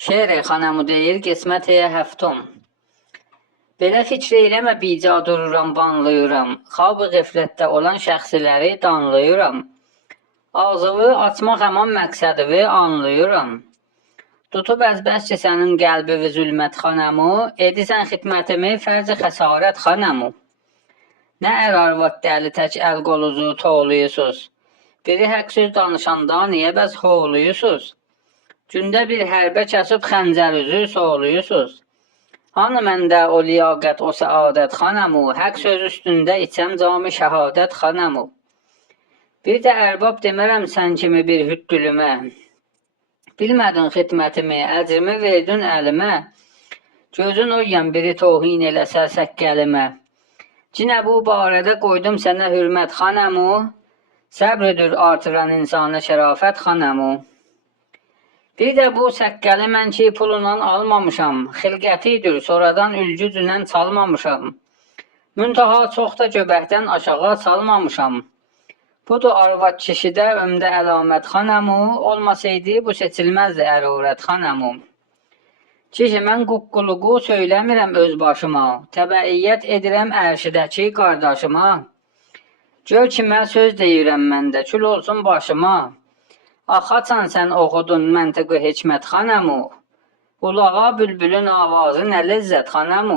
Şeir xanamı deyir, qismət-i həftüm. Belə fikr eyləmə, bica dururam, banlayıram. Xab-ı qiflətdə olan şəxsiləri danlayıram. Ağzıvı açmaq həman məqsədivi anlayıram. Tutub əzbəs ki, sənin qəlbivi zülmət xanamı, edirsən xidmətimi fərz-i xəsarət xanamı. Nə ər-arvad dəli tək əl-qoluzu toğluyusuz. Biri həq söz danışanda niyə bəz hoğluyusuz? Gündə bir hərbə kəsib xəncər üzü soğluyusuz. Hanı məndə o liyaqət, o səadət xanamı, həq söz üstündə içəm cami şəhadət xanamı. Bir də ərbab demərəm sən kimi bir hüddülümə. Bilmədin xidmətimi, əcrimi verdin əlimə. Gözün oyyan biri tohin eləsə səkkəlimə. Cinə bu barədə qoydum sənə hürmət xanamı, səbr-edir artıran insana şərafət xanamı. Bir də bu səkkəli mən ki pulundan almamışam, xilqətidir, sonradan ülgücünən çalmamışam. Müntaha çox da göbəkdən aşağı salmamışam. Budur arvad kişidə ömdə əlamət xanamı, olmasaydı bu seçilməzdi ərurət xanamı. Kişi mən quqquluqu söyləmirəm öz başıma, təbəiyyət edirəm ərşidəki qardaşıma. Gör kimə söz deyirəm məndə, kül olsun başıma. Axaçan sən oxudun məntiqi hikmət xanamı, ulağa bülbülün avazı nə ləzzət xanamı.